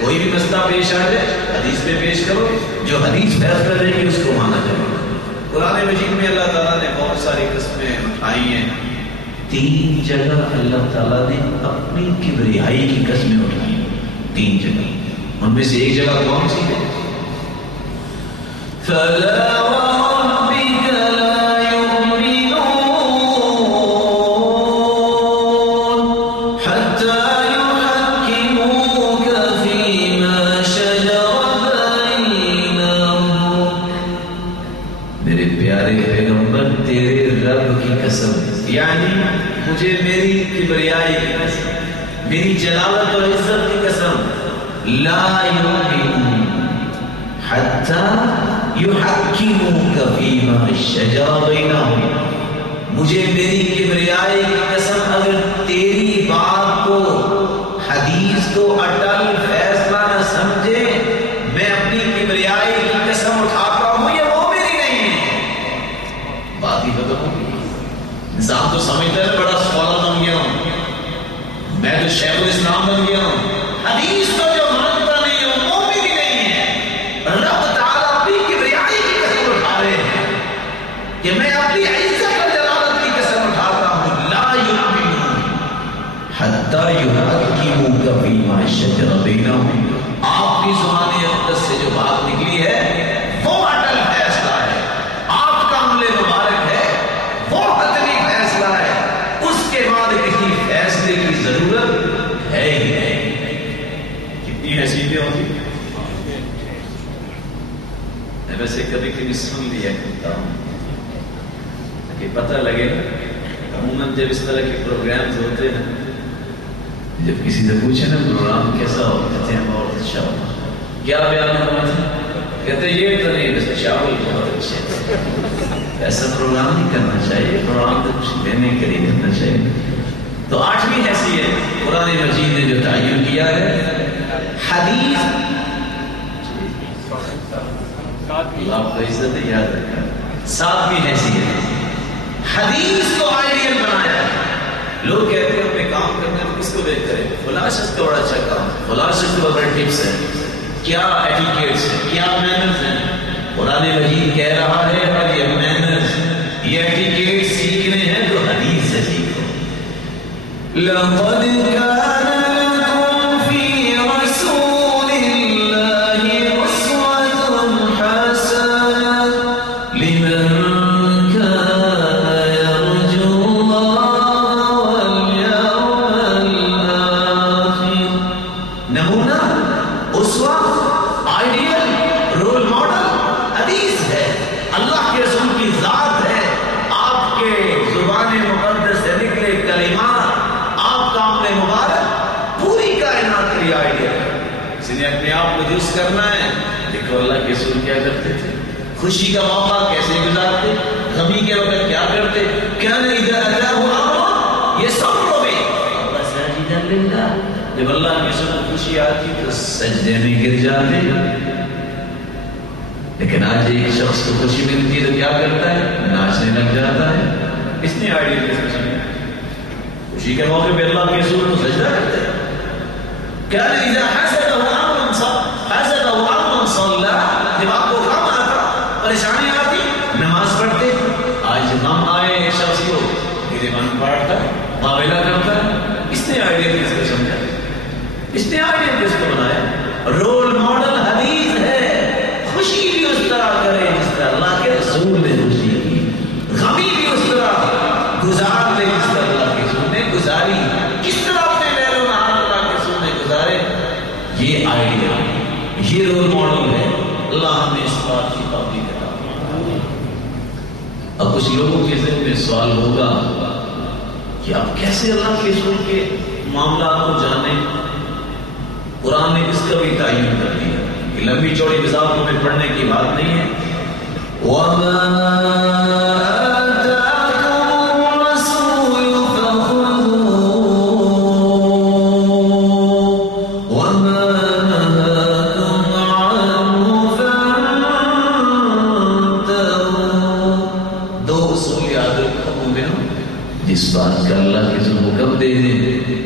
کوئی بھی مسئلہ پیش آ جائے حدیث میں پیش کرو، جو حدیث فیصلہ دے گی اس کو مانا جائے گا۔ قرآن مجید میں اللہ تعالیٰ نے بہت ساری قسمیں اٹھائی ہیں، 3 جگہ اللہ تعالیٰ نے اپنی کبریائی کی قسمیں اٹھائی ہیں، 3 جگہ، ان میں سے ایک جگہ کون سی ہے؟ فَلَا وَرَبِّكَ لَا يُؤْمِنُونَ حَتَّى يُحَكِّمُوكَ فِيمَا شَجَرَ بَيْنَهُمْ۔ میرے پیارے پیغمبر تیرے رب کی قسم، یعنی مجھے میری کبریائی کی قسم، میری جلالت اور عزت کی قسم، لا یؤمنون حتی یحکموک فیما شجر بینہم، مجھے میری کبریائی کی قسم اگر تیری بات کو، حدیث کو اٹل فیصلہ نہ سمجھے، میں اپنی کبریائی کی قسم اٹھاتا ہوں یہ وہ میری نہیں ہے، بات ہی ختم ہو گئی۔ انسان تو سمجھتا ہے بڑا سوال بن گیا ہوں، میں تو شیخ الاسلام بن گیا ہوں، حدیث کو جو مانتا نہیں ہے وہ میری نہیں ہے۔ رب تعالیٰ اپنی کبریائی کی قسم اٹھا رہے ہیں کہ میں اپنی عزت اور جلالت کی قسم اٹھاتا ہوں، لا یؤمنون حتی یحکموک فیما شجر بینہم، آپ کی زبان اقدس سے جو بات نکلی ہے وہ اٹل فیصلہ ہے، آپ کا عمل مبارک ہے وہ حتمی فیصلہ ہے، اس کے بعد کسی فیصلے کی ضرورت ہے ہی نہیں۔ کتنی حیثیتیں ہوتی، میں ویسے کبھی کبھی سن لیا کرتا ہوں کہ پتہ لگے، عموماً جب اس طرح کے پروگرامز ہوتے ہیں، جب کسی سے پوچھے نا پروگرام کیسا ہو، کہتے ہیں بہت اچھا ہو، کیا بیان ہوا تھا، کہتے ہیں یہ تو نہیں بس چاول بہت اچھے، ایسا پروگرام نہیں کرنا چاہیے، پروگرام تو کچھ دینے کے لیے کرنا چاہیے۔ تو 8ویں حیثیت قرآن مجید نے جو تعین کیا ہے، حدیث، اللہ کو عزت یاد رکھا، 7ویں حیثیت حدیث کو آئیڈیل بنایا۔ لوگ کہتے ہیں اپنے کام کرنے میں کس کو دیکھ کریں، فلاں شخص کا بڑا اچھا کام، فلاں شخص کا بڑا ٹپس ہے، کیا ایٹیکیٹس ہیں، کیا مینرز ہیں۔ قرآن مجید کہہ رہا ہے اور یہ مینرز، یہ ایٹیکیٹ سیکھنے ہیں تو حدیث سے سیکھو۔ لَقَدْ كَانَ لَكُمْ فِي رَسُولِ اللَّهِ أُسْوَةٌ حَسَنَةٌ لِمَنْ کرنا ہے۔ دیکھو اللہ کے رسول کیا کرتے تھے، خوشی کا موقع کیسے گزارتے، غمی کے وقت کیا کرتے، کیا نہیں یہ سب کو بھی جب اللہ کے رسول کو خوشی آتی تو سجدے میں گر جاتے۔ لیکن آج ایک شخص کو خوشی ملتی ہے تو کیا کرتا ہے، ناچنے لگ جاتا ہے۔ اس نے آئیڈیا کیسے سمجھا، خوشی کے موقع پہ اللہ کے رسول کو سجدہ کرتے ہیں۔ کیا نہیں جب آپ کو غم آتا، پریشانی آتی، نماز پڑھتے۔ آج غم آئے ایک شخص کو گریبان پاڑتا ہے، معاملہ کرتا ہے۔ اس نے آئیڈیا کس کو سمجھا، اس نے آئیڈیا کس کو بنایا؟ رول ماڈل حدیث ہے، خوشی بھی اس طرح کرے جس طرح اللہ کے رسول نے خوشی کی، غمی بھی اس طرح گزار لے جس طرح اللہ کے رسول نے گزاری۔ کس طرح اپنے لیل و نہار اللہ کے رسول نے گزارے، یہ آئیڈیا، یہ رول ماڈل ہے۔ اللہ ہمیں اس بات کی پابندی کرتا۔ اب کچھ لوگوں کے ذہن میں سوال ہوگا کہ آپ کیسے اللہ کے رسول کے معاملات کو جانیں؟ قرآن نے اس کا بھی تعین کر دیا، یہ لمبی چوڑی وضاحتوں میں پڑھنے کی بات نہیں ہے۔ جس بات کا اللہ کے حکم دے دے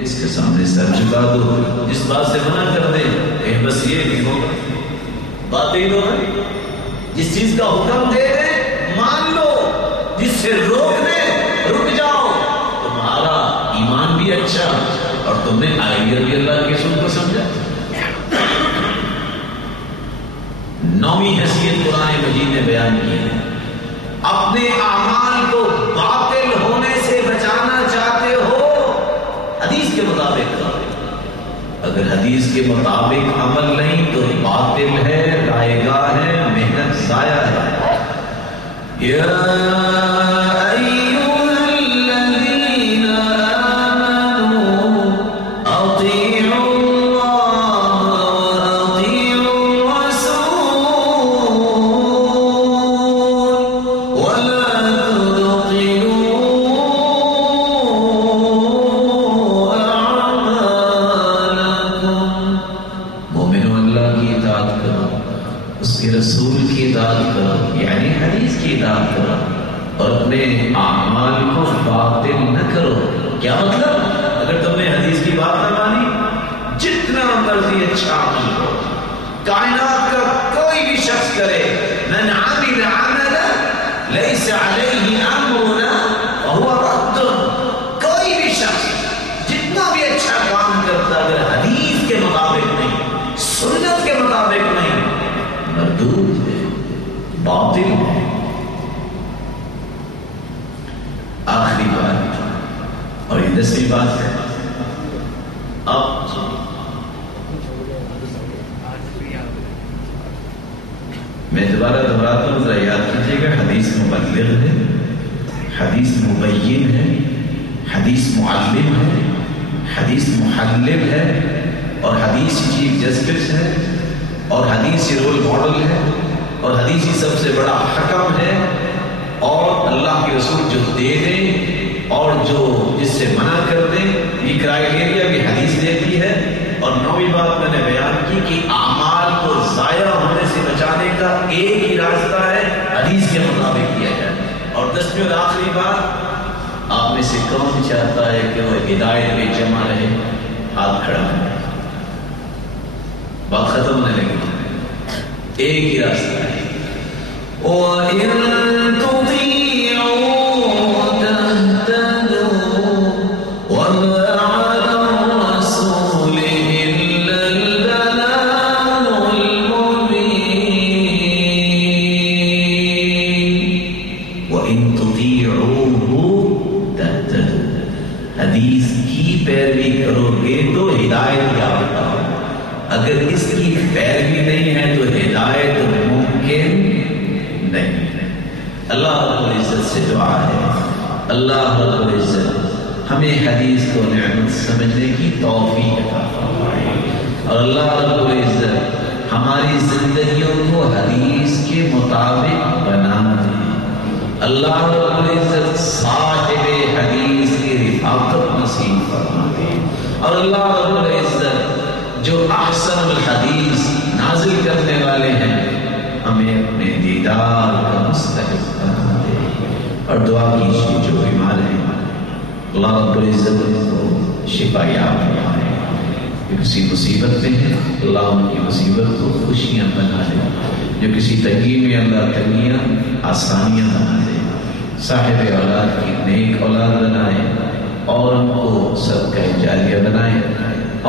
اس کے سامنے سر جھکا دو، جس بات سے منع کر دے کہ بس یہ نہیں ہوگا. باتیں ہی تو ہے. جس چیز کا حکم دے دیں مان لو, جس سے روک دیں رک جاؤ. تمہارا ایمان بھی اچھا اور تم نے آئیے بھی اللہ کے رسول کو سمجھا. نویں حیثیت قرآن مجید نے بیان کی ہے. اپنے اعمال کو باطل ہونے سے بچانا چاہتے ہو, حدیث کے مطابق کرو. اگر حدیث کے مطابق عمل نہیں تو باطل ہے, رائے گاہ ہے, محنت ضائع ہے. کیا مطلب؟ اگر تم نے حدیث کی بات نہ مانی, جتنا مرضی اچھا عمل ہو, کائنات کا کوئی بھی شخص کرے, من عمل عملا لیس علیہ امرنا وهو رد, کوئی بھی شخص جتنا بھی اچھا کام کرتا اگر حدیث کے مطابق نہیں, سنت کے مطابق نہیں, مردود ہے, باطل ہے. آخری بات اور یہ 10ویں بات ہے. اب میں دوبارہ دہراتا ہوں, ذرا یاد کیجیے گا, حدیث مبلغ ہے, حدیث مبین ہے, حدیث معلم ہے, حدیث محلل ہے, اور حدیث چیف جسٹس ہے, اور حدیث رول ماڈل ہے, اور حدیث سب سے بڑا حکم ہے, اور اللہ کے رسول جو دے دیں اور جو جس سے منع کر دیں, یہ کرائیٹیریا بھی حدیث دیتی ہے. اور 9ویں بات میں نے بیان کی کہ اعمال کو ضائع ہونے سے بچانے کا ایک ہی راستہ ہے, حدیث کے مطابق کیا جائے. اور 10ویں اور آخری بات, آپ میں سے کون چاہتا ہے کہ وہ ہدایت میں جمع رہے؟ ہاتھ کھڑا ہے. بات ختم ہونے لگی. ایک ہی راستہ ہے, وَإِن تُطِيعُوا اگر اس کی پیروی نہیں ہے تو ہدایت ممکن نہیں. اللہ رب العزت سے دعا ہے, اللہ رب العزت ہمیں حدیث کو نعمت سمجھنے کی توفیق عطا فرمائے, اور اللہ رب العزت ہماری زندگیوں کو حدیث کے مطابق بنا دے. اللہ رب العزت صاحب حدیث کی رفاقت نصیب فرما دے, اور اللہ رب العزت جو احسن الحدیث نازل کرنے والے ہیں ہمیں اپنے دیدار کا مستحق بنا دے. اور دعا کیجیے جو بیمار ہیں اللہ رب العزت کو شفا یاب فرمائے, جو کسی مصیبت میں ہے اللہ ان کی مصیبت کو خوشیاں بنا دے, جو کسی تنگی میں اللہ تنگیاں آسانیاں بنا دے, صاحب اولاد کی نیک اولاد بنائے, اور ان کو صدقہ جاریہ بنائے,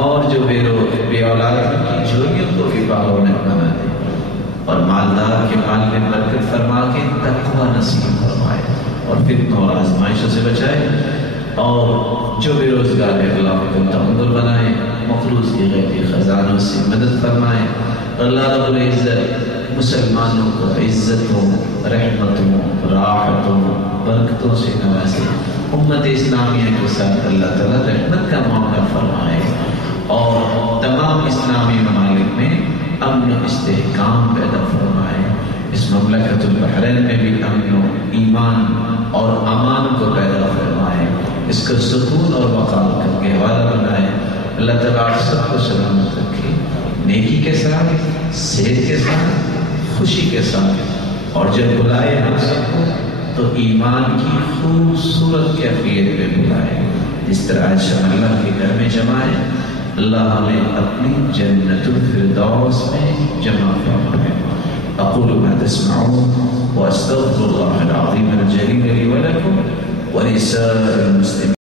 اور جو بے اولاد کی جوڑیوں کو بھی باہر بنا دے, اور مالدار کے مال میں برکت فرما کے تقوی نصیب فرمائے, اور فتنوں اور آزمائشوں سے بچائے, اور جو بے روزگار ہے اللہ کو تمدن بنائے, مخلوص کی غیبی خزانوں سے مدد فرمائے. اللہ رب العزت مسلمانوں کو عزتوں, رحمتوں, راحتوں, برکتوں سے نوازے. امت اسلامیہ کے ساتھ اللہ تعالیٰ رحمت کا موقع فرمائے, اور تمام اسلامی ممالک میں امن و استحکام پیدا فرمائے. اس مملکت البحرین میں بھی امن و ایمان اور امان کو پیدا فرمائے, اس کو سکون اور وقار کر کے حوالہ بنائے. اللہ تعالیٰ سب کو سلامت رکھے, نیکی کے ساتھ, صحت کے ساتھ, خوشی کے ساتھ, اور جب بلائے ہم سب کو تو ایمان کی خوبصورت کیفیت میں بلائے, جس طرح آج ہم اللہ کے گھر میں جمع ہے. اللہ ہمیں اپنی جنت الفردوس فردوس میں جمع فرمائے. اقول ما تسمعون واستغفر الله العظيم الجليل لي ولكم ولسائر المسلمين.